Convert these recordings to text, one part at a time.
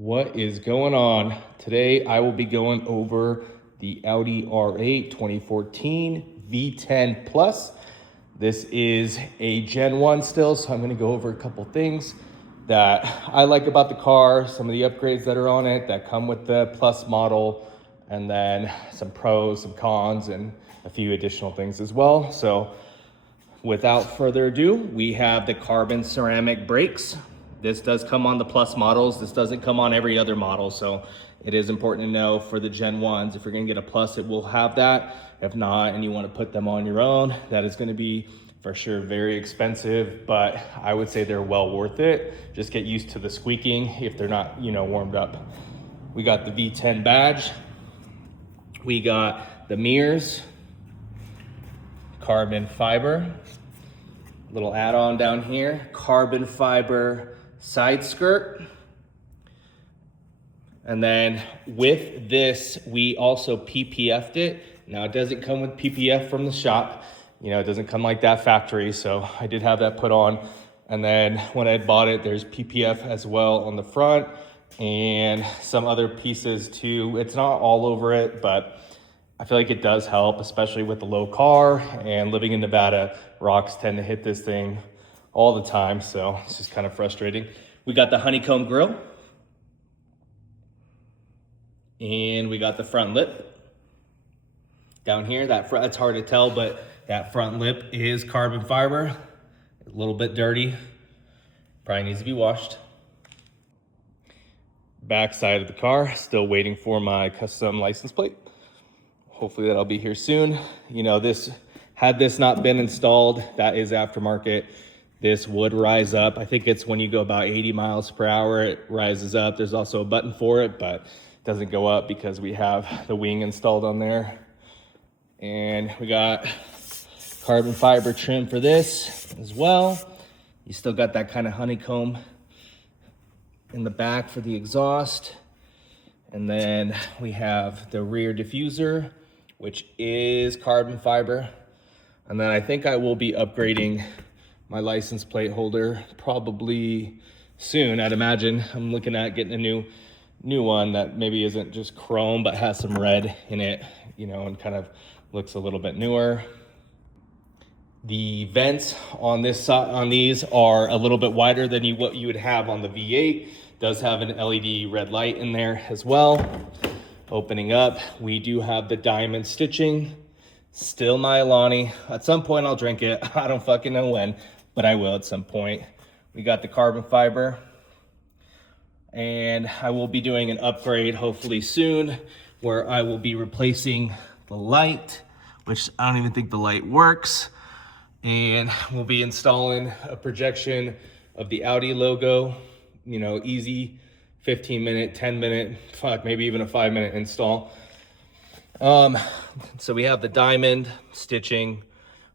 What is going on? Today I will be going over the Audi R8 2014 V10 Plus. This is a Gen 1 still, so I'm going to go over a couple things that I like about the car, some of the upgrades that are on it that come with the Plus model, and then some pros, some cons, and a few additional things as well. So without further ado, we have the carbon ceramic brakes. This does come on the Plus models. This doesn't come on every other model. So it is important to know for the Gen 1s, if you're gonna get a Plus, it will have that. If not, and you wanna put them on your own, that is gonna be for sure very expensive, but I would say they're well worth it. Just get used to the squeaking if they're not, warmed up. We got the V10 badge. We got the mirrors, carbon fiber, little add-on down here, carbon fiber side skirt. And then with this, we also PPF'd it. Now it doesn't come with PPF from the shop. It doesn't come like that factory. So I did have that put on. And then when I bought it, there's PPF as well on the front and some other pieces too. It's not all over it, but I feel like it does help, especially with the low car and living in Nevada. Rocks tend to hit this thing all the time, so it's just kind of frustrating. We got the honeycomb grille. And we got the front lip. Down here, it's hard to tell, but that front lip is carbon fiber. A little bit dirty, probably needs to be washed. Back side of the car, still waiting for my custom license plate. Hopefully that'll be here soon. Had this not been installed, that is aftermarket. This would rise up. I think it's when you go about 80 miles per hour, it rises up. There's also a button for it, but it doesn't go up because we have the wing installed on there. And we got carbon fiber trim for this as well. You still got that kind of honeycomb in the back for the exhaust. And then we have the rear diffuser, which is carbon fiber. And then I think I will be upgrading my license plate holder probably soon. I'd imagine I'm looking at getting a new one that maybe isn't just chrome, but has some red in it, and kind of looks a little bit newer. The vents on these are a little bit wider than what you would have on the V8. Does have an LED red light in there as well. Opening up, we do have the diamond stitching, still nylon-y. At some point I'll drink it. I don't fucking know when, but I will at some point. We got the carbon fiber, and I will be doing an upgrade hopefully soon where I will be replacing the light, which I don't even think the light works. And we'll be installing a projection of the Audi logo, easy 15-minute, 10-minute, maybe even a 5-minute install. So we have the diamond stitching,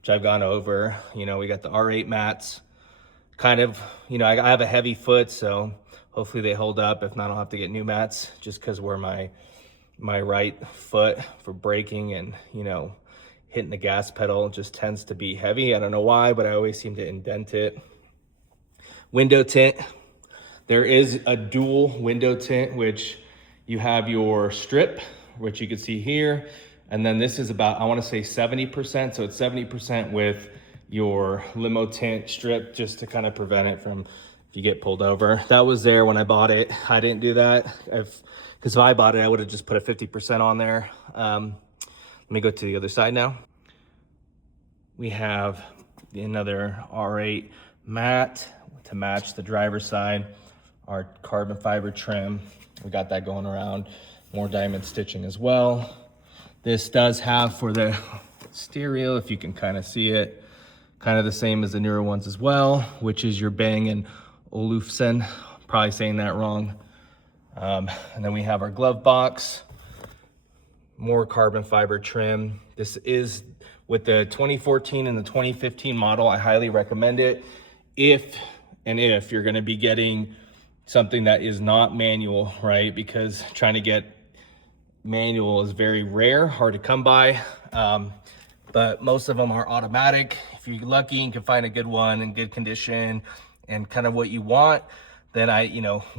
which I've gone over. We got the R8 mats. Kind of, I have a heavy foot, so hopefully they hold up. If not, I'll have to get new mats just because where my right foot for braking and, hitting the gas pedal just tends to be heavy. I don't know why, but I always seem to indent it. Window tint. There is a dual window tint, which you have your strip, which you can see here. And then this is about, I want to say 70%. So it's 70% with your limo tint strip, just to kind of prevent it from, if you get pulled over. That was there when I bought it. I didn't do that. Because if I bought it, I would have just put a 50% on there. Let me go to the other side now. We have another R8 mat to match the driver's side. Our carbon fiber trim, we got that going around. More diamond stitching as well. This does have for the stereo, if you can kind of see it, kind of the same as the newer ones as well, which is your Bang & Olufsen. Probably saying that wrong. And then we have our glove box. More carbon fiber trim. This is with the 2014 and the 2015 model. I highly recommend it if you're going to be getting something that is not manual, right? Because trying to get manual is very rare, hard to come by. But most of them are automatic. If you're lucky and can find a good one in good condition and kind of what you want, then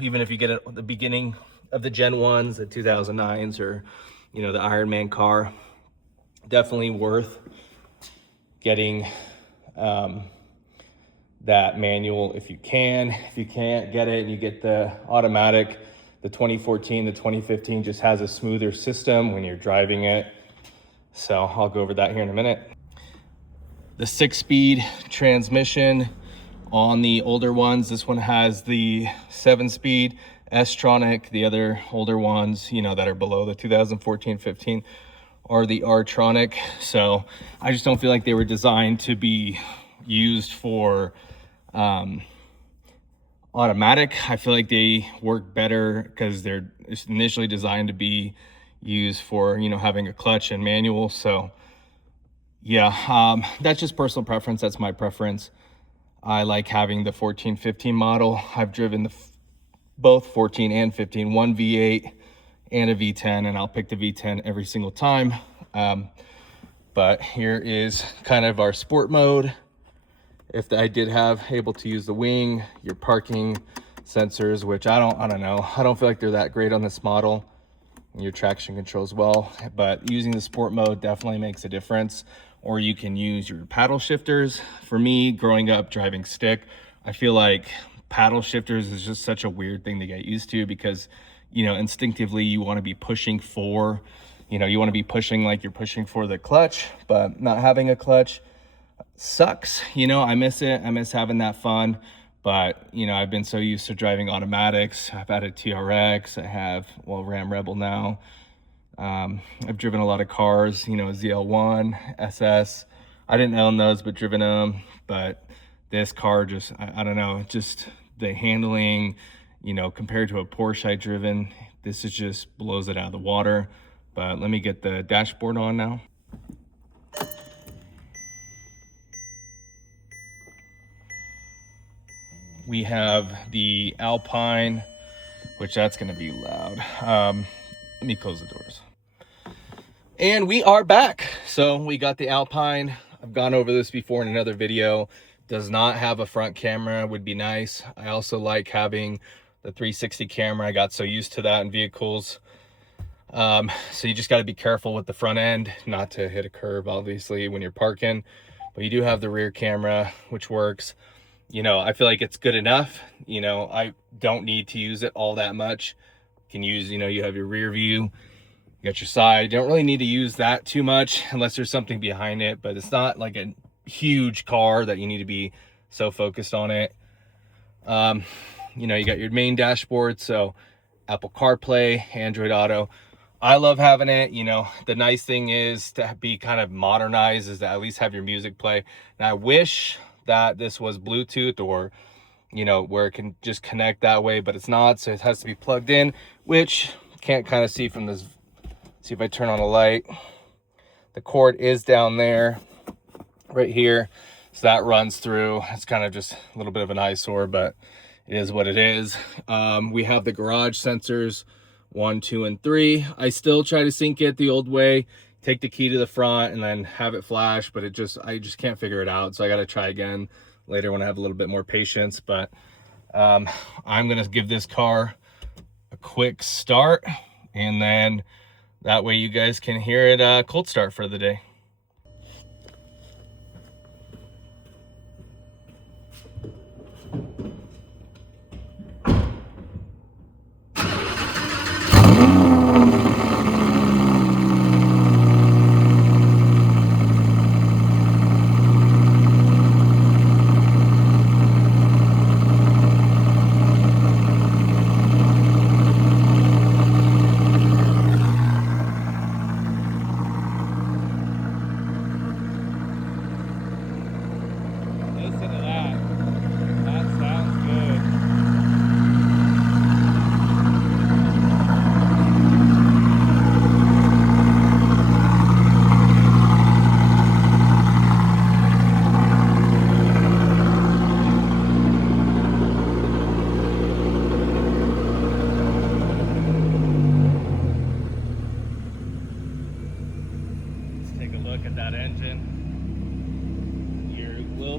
even if you get it at the beginning of the Gen 1s, the 2009s, or, the Iron Man car, definitely worth getting that manual if you can. If you can't get it and you get the automatic, the 2014, the 2015 just has a smoother system when you're driving it. So I'll go over that here in a minute. The 6-speed transmission on the older ones. This one has the 7-speed S-tronic. The other older ones, that are below the 2014, 15 are the R-tronic. So I just don't feel like they were designed to be used for automatic. I feel like they work better because they're initially designed to be used for, having a clutch and manual. So yeah, that's just personal preference. That's my preference. I like having the 14, 15 model. I've driven both 14 and 15, one V8 and a V10, and I'll pick the V10 every single time. But here is kind of our sport mode. If I did have able to use the wing, your parking sensors, which I don't know. I don't feel like they're that great on this model. Your traction control as well, but using the sport mode definitely makes a difference. Or you can use your paddle shifters. For me, growing up driving stick, I feel like paddle shifters is just such a weird thing to get used to because, instinctively you want to be pushing for, you want to be pushing like you're pushing for the clutch, but not having a clutch sucks. I miss it. I miss having that fun. But, I've been so used to driving automatics. I've had a TRX. I have, Ram Rebel now. I've driven a lot of cars, ZL1, SS. I didn't own those, but driven them. But this car just, I don't know, just the handling, compared to a Porsche I've driven, this is just blows it out of the water. But let me get the dashboard on now. We have the Alpine, which that's going to be loud. Let me close the doors. And we are back. So we got the Alpine. I've gone over this before in another video. Does not have a front camera, would be nice. I also like having the 360 camera. I got so used to that in vehicles. So you just got to be careful with the front end, not to hit a curb, obviously, when you're parking. But you do have the rear camera, which works. I feel like it's good enough. I don't need to use it all that much. You can use, you have your rear view, you got your side. You don't really need to use that too much unless there's something behind it, but it's not like a huge car that you need to be so focused on it. You got your main dashboard, so Apple CarPlay, Android Auto. I love having it. The nice thing is to be kind of modernized is to at least have your music play. And I wish that this was Bluetooth or, where it can just connect that way, but it's not. So it has to be plugged in, which can't kind of see from this. See if I turn on a light. The cord is down there, right here. So that runs through. It's kind of just a little bit of an eyesore, but it is what it is. We have the garage sensors, 1, 2, and 3. I still try to sync it the old way. Take the key to the front and then have it flash, but I just can't figure it out. So I got to try again later when I have a little bit more patience. But I'm going to give this car a quick start, and then that way you guys can hear it cold start for the day.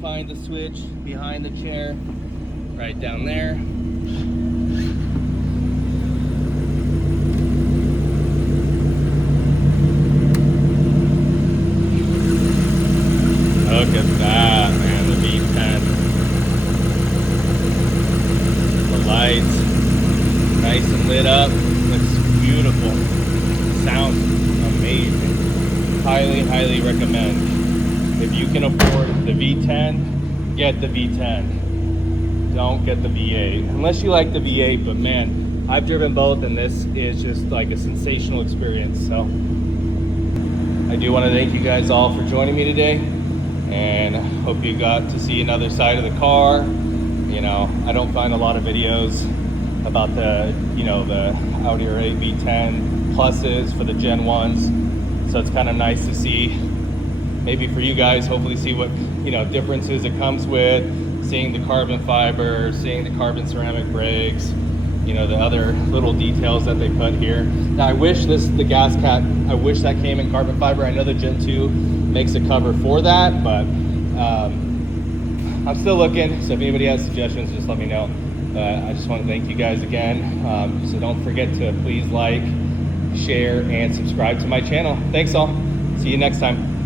Find the switch behind the chair right down there. Nice and lit up. Looks beautiful. Sounds amazing. Highly, highly recommend. If you can afford the V10, get the V10. Don't get the V8. Unless you like the V8, but man, I've driven both and this is just like a sensational experience. So I do want to thank you guys all for joining me today, and hope you got to see another side of the car. You know, I don't find a lot of videos about the, you know, the Audi R8 V10 Pluses for the Gen 1s. So it's kind of nice to see, maybe for you guys, hopefully see what, you know, differences it comes with, seeing the carbon fiber, seeing the carbon ceramic brakes, you know, the other little details that they put here. Now I wish the gas cap, I wish that came in carbon fiber. I know the Gen 2 makes a cover for that, but I'm still looking, so if anybody has suggestions, just let me know. I just want to thank you guys again. So don't forget to please like, share, and subscribe to my channel. Thanks all. See you next time.